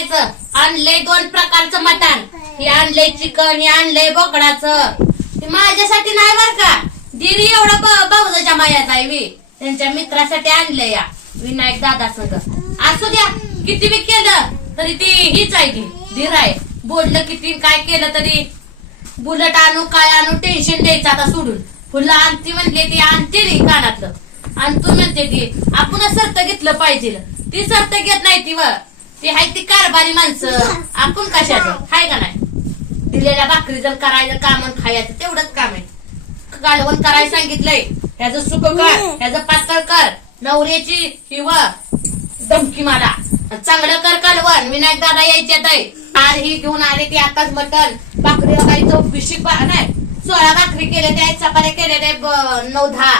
करायचं. आणलंय दोन प्रकारचं मटण. हे आणलंय चिकन हे आणलंय बोकडाचं. ते माझ्यासाठी नाही बर का. दिदी एवढा भाऊजाच्या मायाचा आहे मी त्यांच्या मित्रासाठी आणलंय या विनायक दादा सग असू द्या किती मी केलं तरी ती हीच आहे ती. धीर आहे. बोललं किती काय केलं तरी. बुलट आणू काय आणू टेन्शन द्यायचं आता सोडून. फुलं आणती म्हणले ती आणते रे कानातलं. आणि तू म्हणते ती आपण सर्त घेतलं पाहिजे ती सर्त घेत नाही ती व. ती हाय ती कारभारी माणसं. आपण कशाचं? हाय का नाही? दिलेल्या भाकरी जर करायचं काम खायचं तेवढंच काम आहे. कालवण करायला सांगितलंय ह्याचं सुक कर ह्याचं पातळ कर नवऱ्याची किंवा धमकी मारा. चांगलं कर कालवण विनायक दादा यायच्यात आहे आज ही घेऊन आले ती आताच मटण. भाकरी काही चौकशी नाही सोळा भाकरी केल्या त्या चपात्या केल्या त्या ब- नऊ दहा.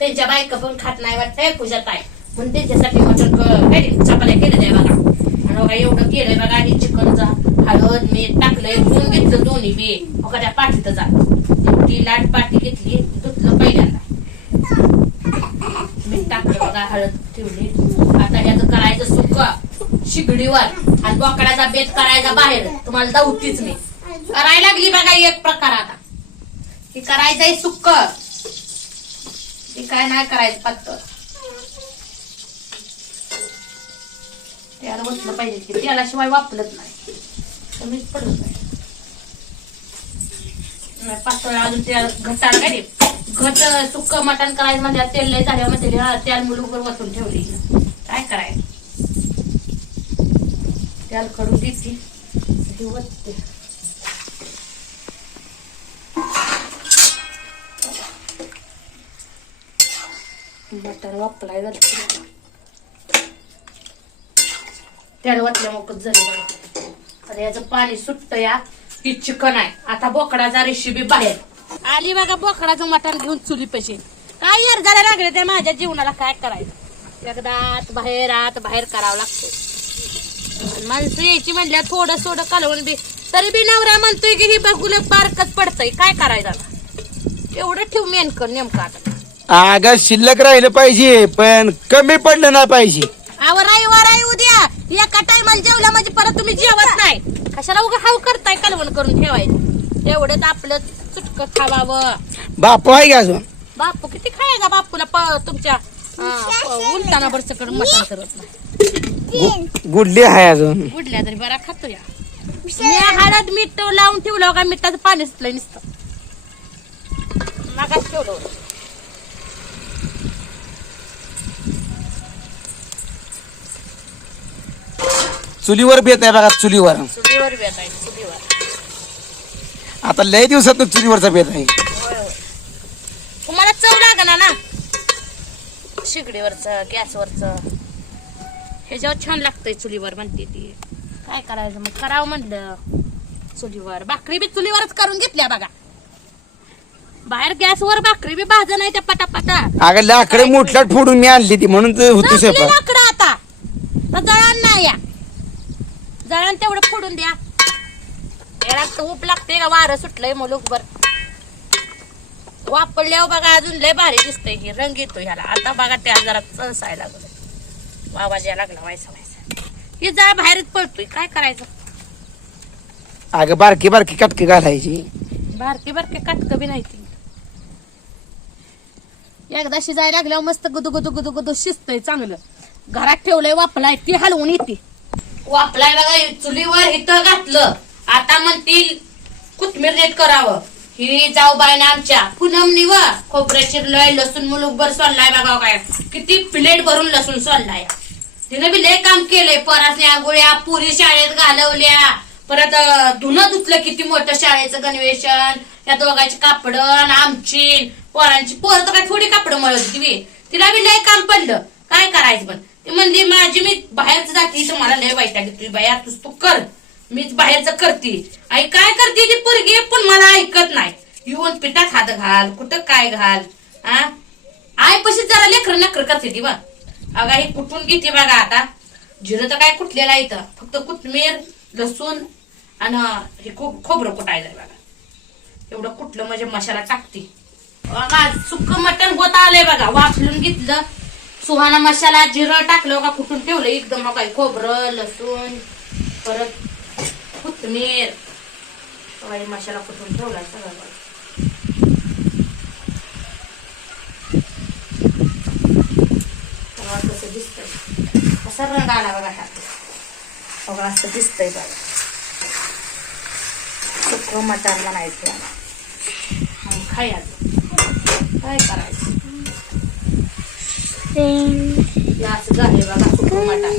त्यांच्या बायका पण खात नाही वाटतंय पूजात आहे म्हणून त्यांच्यासाठी मटण ते चपात्या केल्या त्या. बघा एवढं केलंय बघा आणि चिकनचा हळद मीठ टाकलंय धुवून घेतलं दोन्ही बी बघा त्या पाठीत जा ती लाट पाठी घेतली धुतलं पहिल्यांदा. मीठ टाकलं बघा हळद ठेवली. आता ह्याचं करायचं सुक शिगडीवर. आणि बोकडाचा बेत करायचा बाहेर. तुम्हाला दावतीच मी. करायला लागली बघा एक प्रकार आता. हे करायचंय सुक्क हे काय नाही करायचं पातळ. त्याला बसलं पाहिजे की त्यालाशिवाय वापरत नाही. कमीच पडत नाही. पातळ अजून त्या घटाला काय घट सुक्क मटण करायचं म्हणजे तेल लय झाल्यावर म्हणजे हा त्याला मुलूकवर वतून ठेवली. काय करायचं? त्याला कडू देते. हे वतते. मटण वापराय घालते त्याला वाटल्यामुळे झालं आता याचं पाणी सुटत या ही चिकन आहे. आता बोकडाचा रेसिपी बाहेर. आली बघा बोकडाचं मटण घेऊन चुली पैसे काय यार झाला लागले ते माझ्या जीवनाला काय करायचं? एकदा आत बाहेर आत बाहेर करावं लागतं. माणसं यायची म्हणल्या थोडं थोडं कालवून बी तरी बी नवरा म्हणतोय की ही बघून पारकच पडतंय. काय करायचं एवढं ठेव मेनकर नेमकं आता. अगं शिल्लक राहिलं पाहिजे पण कमी पडलं नाही पाहिजे. टायमाला जेवला म्हणजे परत तुम्ही जेवत नाही. कशाला उगा हाव करताय कालवण करून ठेवायचं? तेवढंच आपलं चुटक खावावं. बापू आहे का अजून? बापू किती खायचा बापूला प- तुमच्या? उलटाना बरसकड मटण करत नाही. गु- गुडली आहे अजून. उडल्या तरी बरा खातो या मी हळद मीठ लावून ठेवलं का मिठाचं पाणी सुटलं नुसतं. मागास ठेवलं होतं. चुलीवर बेत आहे बघा चुलीवर. चुलीवर बेत आहे चुलीवर. आता लय दिवसात चुलीवरचा बेत आहे होय, होय. तुम्हाला चव लागणार ना? शिगडीवरच गॅसवरच. ह्याच्यावर छान लागतंय चुलीवर म्हणते ती. काय करायचं मग? करावं म्हणलं. चुलीवर. भाकरी बी चुलीवरच करून घेतल्या बघा. बाहेर गॅसवर भाकरी बी भाजन नाही त्या पटापटा. अगं लाकडं मोठलाट फोडून मी आणली ती म्हणून तर होती संपली स्वयंपाक. लाकडं आता तर जळण नाही या जळण तेवढं फोडून द्या. याला तर ऊप लागते का? वारं सुटलंय मुलूकभर वापरल्यावर बघा अजून लय भारी दिसतंय हे. रंग येतो ह्याला. आता बघा त्या जरा चळसायला लागलं आवाज यायला लागला व्हायचा व्हायचा हे जरा बाहेरच पडतोय. काय करायचं? अगं बारकी बारकी कटकी घालायची. बारके बारके काटक बी नाही ती. एकदा शिजायला लागल्यावर मस्त गुदू गुदू गुदू गुदू शिजतंय चांगलं. घरात ठेवलंय वापलाय ती हलवून येते. वापलाय बघा चुलीवर इथं घातलं. आता म्हणतील कोथमीर नीट करावं. ही जाऊ बायना आमच्या पुनमनी व खोबऱ्या चिरलंय लसूण मुलूकभर सोडलाय बघा काय. किती प्लेट भरून लसूण सोडलाय तिनं बी लय काम केलंय. परासने आंघोळ्या पुरी शाळेत घालवल्या. परत धुणं धुतलं किती मोठं शाळेचं गणवेशन. या दोघांची कापड आमची पोरांची पोरं तर काय थोडी कापड मळत होती तिला बी लय काम पडलं. काय करायचं पण? ती म्हणली माझी मी बाहेरच जाते तर मला लय वाईट तुझी बाया तूच तू कर. मीच बाहेरचं करते. आई काय करते ती पोरगी? पण मला ऐकत नाही. येऊन पिठात हात घाल कुठं काय घाल हा आय पशी जरा लेकर नकर करते ती बा अगा हे कुठून घेते बघा आता? जिरं तर काय कुठलेला आहे इथं? फक्त कुथमीर लसूण आणि हे खूप खोबरं कुटायचं आहे बघा. एवढं कुठलं म्हणजे मसाला टाकते. बघा सुक्क मटण होत आलंय बघा. वाफलून घेतलं सुहाना मसाला जिरं टाकलं का कुठून ठेवलं. एकदम बघा खोबरं लसूण परत कोथमीर. काही मसाला कुठून ठेवला सगळं. बघा. बघा कसं दिसतंय. कसा रंग आला बघा हा. बघा असं दिसतंय बघा. सुकं मटार बनायचं आणि खायचं काय करायचं? असं झालंय बघा मटार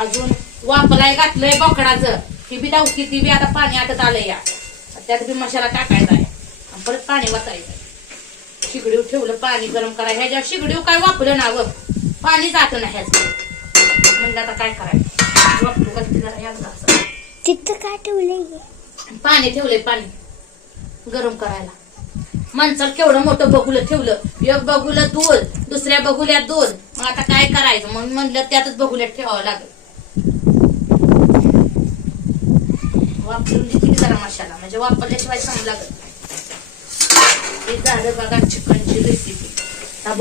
अजून वापराय घातलंय बोकडाचं. ती बी धावती ती बी आता पाणी आटत आलंय या. त्यात बी मसाला टाकायचा आहे. परत पाणी वाचायचं शिगडीव ठेवलं पाणी गरम करायचं ह्याच्यावर शिगडीव काय वापरलं ना व पाणी जात नाही ह्याचं म्हणलं आता काय करायचं? वापरू असं. तिथं काय ठेवलंय पाणी ठेवलंय पाणी. गरम करायला. माणसाला केवढं मोठं बघुलं ठेवलं. एक बघुलं दूध दुसऱ्या बघुल्यात दूध मग आता काय करायचं? मग म्हणलं त्यातच बघुल्यात ठेवावं लागेल. वापरून देते की जरा मसाला म्हणजे वापरल्याशिवाय चांगलं लागत नाही. हे झालं बघा चिकनची रेसिपी आता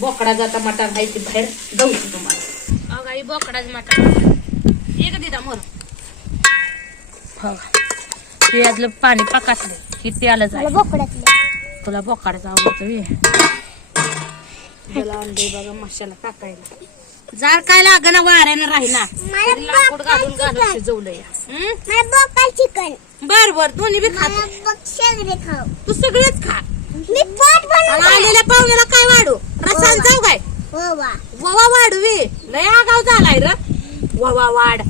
बोकाड आता मटण आहे ती बाहेर जाऊची तुम्हाला. अगं ही बोकडाच मटण एक दिदा मोर. बघा. ते यातलं पाणी पाकातलं. हे त्याला मला जाईल बोकड्यातलं तुला बोकाडाचा आवडतो वे. त्याला आणलंय बघा मसाला टाकायला जार काय लाग ना वाऱ्यानं राहिना मला लाकूड घालून घालून चिकन. शिजवलंय. हं? चिकन. बर बर दोन्ही बी खाऊ तू. सगळेच खा. मी आलेल्या पाहुण्याला काय वाढू? रसाल जाऊ काय? वा ववा वाढ वे. लय आगाव झालाय र. ववा वाढ.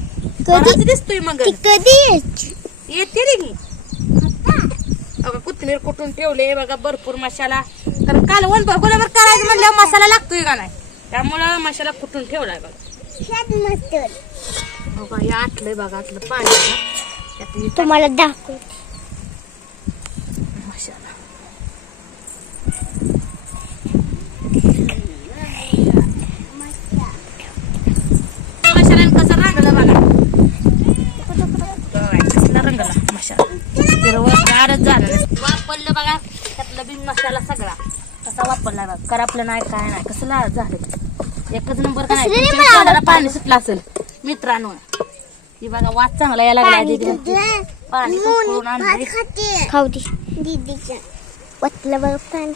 दिसतोय मग. कधी? येते रे बघा कोथिंबीर कुठून ठेवले? बघा भरपूर मसाला. कारण कालवण बघूल्यावर करायचं म्हणल्यावर मसाला लागतोय का नाही? त्यामुळं मसाला कुठून ठेवलाय बघा. बघा हे आटलंय बघा आतलं पाणी. हे तुम्हाला दाखव मसाला मसाल्यानं कसं रंगलं बघा बघा, कसला रंगला मसाला हिरवं गारच झालं नसतं. वापरलं बघा त्यातलं बी मसाला सगळा कसा वापरला बघा करापलं नाही काय नाही. कसं ला झालं एकच नंबर काय कसलं रे तुमच्या मला तोंडाला आवडतं. पाणी सुटलं असेल. मित्रांनो ही बघा वास चांगला यायला लागला पाणी आणलंय खाऊ दे. दीदीच्या वतलं बघ पाणी.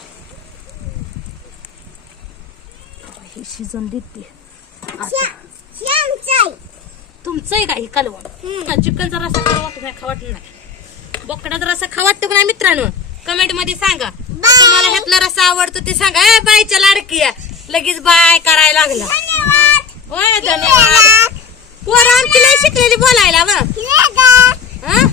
हे शिजून देते. श्यामचाई. तुमचं आहे का हे कालवण? चिकनचा रसा खा वाटत नाही खा वाटत नाही. बोकडाचा रसा खा वाटतो का नाही मित्रांनो? कमेंटमध्ये सांगा. तुम्हाला ह्यातला रसा आवडतो ते सांगा. ए बायच्या लाडकी आहे. लगेच बाय करायला लागला. होय धन्यवाद. पोरं आमची लय शिकलेली बोलायला बरं. हं?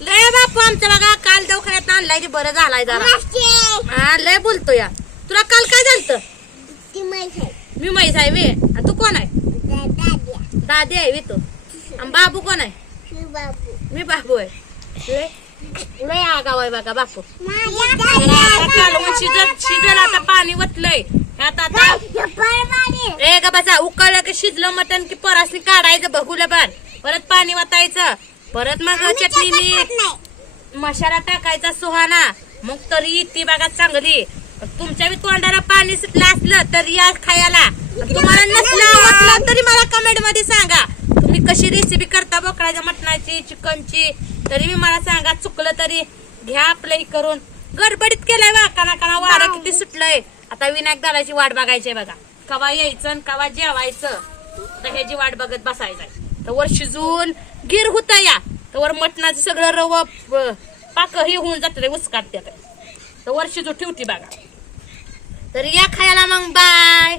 लय बापू आमचा बघा काल दवाखान्यात आणलाय की बरं झालाय जरा. हा लय बोलतो या. तुला काल काय झालं मी म्हैस आहे वे आणि तू कोण आहे? दादी आहे वे तू. आणि बाबू कोण आहे? मी बाबू. आहे. लय लय आहे बघा बापू. शिजत शिजल आता पाणी वतलंय. आता आता ए ग बसा उकळलं की शिजलं मटण की परासनी काढायचं बघूला बार परत पाणी वतायचं. परत मग चटणी मसाला टाकायचा सुहाना. मग तरी ती बघा चांगली. तुमच्या बी तोंडाला पाणी सुटलं असलं तर या खायला. तुम्हाला नसलं आवडलं तरी मला कमेंटमध्ये सांगा. तुम्ही कशी रेसिपी करता बोकडाच्या मटणाची चिकनची? तरी मी मला सांगा चुकलं तरी. घ्या आपलं हे करून. गडबडीत केलंय बा काना काना वारं किती सुटलंय. आता विनायक दादाची वाट बघायची बघा. कवा यायचं कवा जेवायचं? आता ह्याची वाट बघत बसायचं तर वर शिजून गिर होता या. तर वर मटणाचं सगळं रव पाक हे होऊन जात उसकाट तर वर शिजू ठेवती बघा. तर या खायला मग बाय